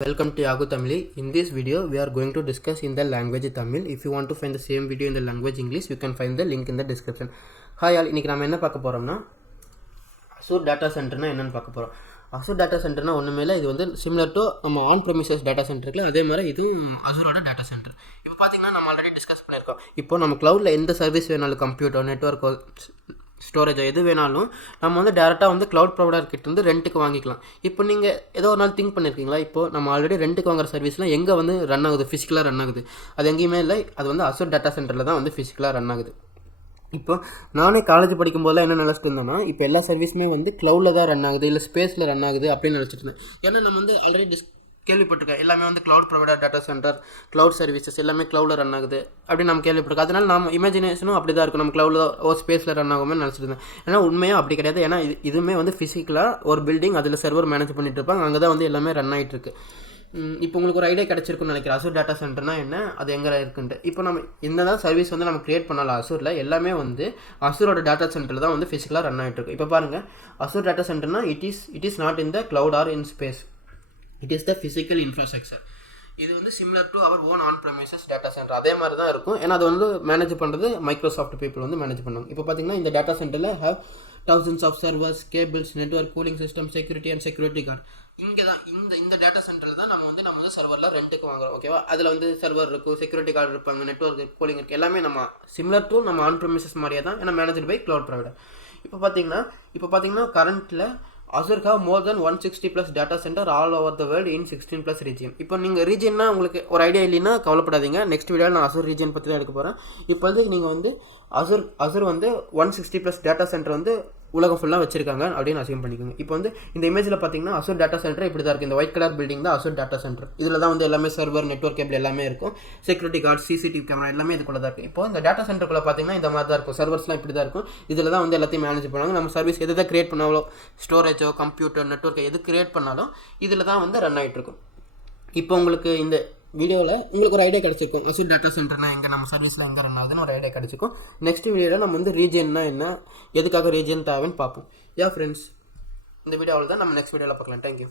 Welcome to YaguTamizhi. In this video, we are going to discuss in the language Tamil. If you want to find the same video in the language English, you can find the link in the description. Hi all, இன்னைக்கு நாம என்ன பார்க்க போறோம்னா Azure data center னா என்னன்னு பார்க்க போறோம். Azure data center னா ஒண்ணுமே இல்ல, இது வந்து similar to நம்ம on premises data center இருக்குல அதே மாதிரி இதுவும் Azureோட data center. இப்போ பாத்தீங்கன்னா நம்ம ஆல்ரெடி டிஸ்கஸ் பண்ணிருக்கோம். இப்போ நம்ம cloudல எந்த சர்வீஸ் வேணாலும் கம்ப்யூட்டர் நெட்வொர்க் ஸ்டோரேஜ் எது வேணாலும் நம்ம வந்து டேரெக்டாக வந்து க்ளவுட் ப்ரொவைடர் கிட்ட இருந்து ரெண்ட்டுக்கு வாங்கிக்கலாம். இப்போ நீங்கள் ஏதோ ஒரு நாள் திங்க் பண்ணியிருக்கீங்களா, இப்போ நம்ம ஆல்ரெடி ரெண்ட்டுக்கு வாங்குற சர்வீஸ்லாம் எங்கே வந்து ரன் ஆகுது, ஃபிசிக்கலாக ரன் ஆகுது? அது எங்கேயுமே இல்லை, அது வந்து Azure டேட்டா சென்டரில் தான் வந்து ஃபிசிக்கலாக ரன் ஆகுது. இப்போ நானே காலேஜ் படிக்கும்போதெல்லாம் என்ன நினச்சிட்டு இருந்தேன்னா, இப்போ எல்லா சர்வீஸுமே வந்து க்ளவுடில் தான் ரன் ஆகுது, இல்லை ஸ்பேஸில் ரன் ஆகுது அப்படின்னு நினச்சிட்டு இருந்தேன். ஏன்னா நம்ம வந்து ஆல்ரெடி கேள்விப்பட்டிருக்கேன், எல்லாமே வந்து cloud provider data centre cloud services எல்லாமே க்ளவுடில் ரன் ஆகுது அப்படின்னு நம்ம கேள்விப்பட்டிருக்கோம். அதனால் நம்ம இமேஜினேஷனும் அப்படி தான் இருக்கும், நம்ம க்ளவுடில் ஸ்பேஸில் ரன் ஆகுமே நினச்சிட்டு இருந்தேன். ஏன்னா உண்மையாக அப்படி கிடையாது. ஏன்னா இதுவுமே வந்து ஃபிசிக்கலாக ஒரு பில்டிங், அதில் சர்வர் மேனேஜ் பண்ணிட்டு இருப்பாங்க, அங்கே தான் வந்து எல்லாமே ரன் ஆகிட்டு இருக்கு. இப்போ உங்களுக்கு ஒரு ஐடியா கிடச்சிருக்குன்னு நினைக்கிறேன், Azure டேட்டா சென்டர்னா என்ன, அது எங்கே இருக்குன்ட்டு. இப்போ நம்ம என்னதான் சர்வீஸ் வந்து நம்ம கிரியேட் பண்ணலாம் Azureல, எல்லாமே வந்து Azureோட டேட்டா சென்டரில் தான் வந்து ஃபிசிக்கலாக ரன் ஆகிட்டு இருக்கு. இப்போ பாருங்கள், Azure டேட்டா சென்டர்னா it is not in the cloud or in space. It is the physical infrastructure. இது வந்து similar to our own on premises data center அதே மாதிரி தான் இருக்கும். ஏன்னா அது வந்து மேனேஜ் பண்ணுறது மைக்ரோசாஃப்ட் பீப்புள் வந்து மேனேஜ் பண்ணுவாங்க. இப்போ பார்த்தீங்கன்னா இந்த டேட்டா சென்டரில் have thousands of servers, cables, network, cooling system, security and security guard. இங்கே தான் இந்த டேட்டா சென்டரில் தான் நம்ம வந்து சர்வரில் ரெண்ட்டுக்கு வாங்குறோம். ஓகேவா, அதில் வந்து சர்வர் இருக்கும், செக்யூரிட்டி கார்டு இருப்பாங்க, நெட்வொர்க் கூலிங் இருக்குது, எல்லாமே நம்ம சிமிலர் டு நம்ம ஆன் ப்ரெமிசஸ் மாதிரியே தான், ஏன்னா மேனேஜ்டு பை க்ளவுட் ப்ரொவைடர். இப்போ பார்த்தீங்கன்னா கரண்ட்டில் Azure have more than 160 plus data center all over the world in 16 plus region. இப்போ நீங்கள் ரீஜன்னா உங்களுக்கு ஒரு ஐடியா இல்லைன்னா கவலைப்படாதீங்க, நெக்ஸ்ட் வீடியோவில் நான் Azure ரீஜன் பற்றி தான் எடுக்க போகிறேன். இப்போதைக்கு நீங்கள் வந்து Azure வந்து 160 plus டேட்டா சென்டர் வந்து உலகம் ஃபுல்லாக வச்சிருக்காங்க அப்படின்னு அசியம் பண்ணிக்கோங்க. இப்போ வந்து இந்த இமேஜில் பார்த்தீங்கன்னா Azure டேட்டா சென்டர் இப்படி தான் இருக்குது. இந்த ஒயிட் கலர் பில்டிங் தான் Azure டேட்டா சென்டர். இதில் தான் வந்து எல்லாமே சர்வர், நெட்வொர்க் கேபிள் எல்லாமே இருக்கும், செக்யூரிட்டி கார்டு, சிசிடிவி கேமரா எல்லாமே இதுக்குள்ள தான் இருக்குது. இப்போ இந்த டேட்டா சென்டருக்குள்ள பார்த்தீங்கன்னா இந்த மாதிரி தான் இருக்கும், சர்வர்ஸ்லாம் இப்படி தான் இருக்கும். இதில் தான் வந்து எல்லாத்தையும் மேனேஜ் பண்ணுவாங்க. நம்ம சர்வீஸ் எது தான் கிரியேட் பண்ணாலும், ஸ்டோரேஜோ கம்ப்யூட்டர் நெட்வொர்க் எது கிரியேட் பண்ணாலும் இதில் தான் வந்து ரன் ஆகிட்டு இருக்கும். இப்போ உங்களுக்கு இந்த வீடியோவில் உங்களுக்கு ஒரு ஐடியா கிடச்சிருக்கும், Azure டேட்டா சென்டர்னா எங்கே, நம்ம சர்வீஸில் எங்கே ரன் ஆகுதுன்னு ஒரு ஐடியா கிடச்சிருக்கும். நெக்ஸ்ட் வீடியோவில் நம்ம வந்து ரீஜன்னா என்ன, எதுக்காக ரீஜன் தேவைன்னு பார்ப்போம். ஃப்ரெண்ட்ஸ், இந்த வீடியோவில் தான் நம்ம நெக்ஸ்ட் வீடியோவில் பார்க்கலாம். தேங்க்யூ.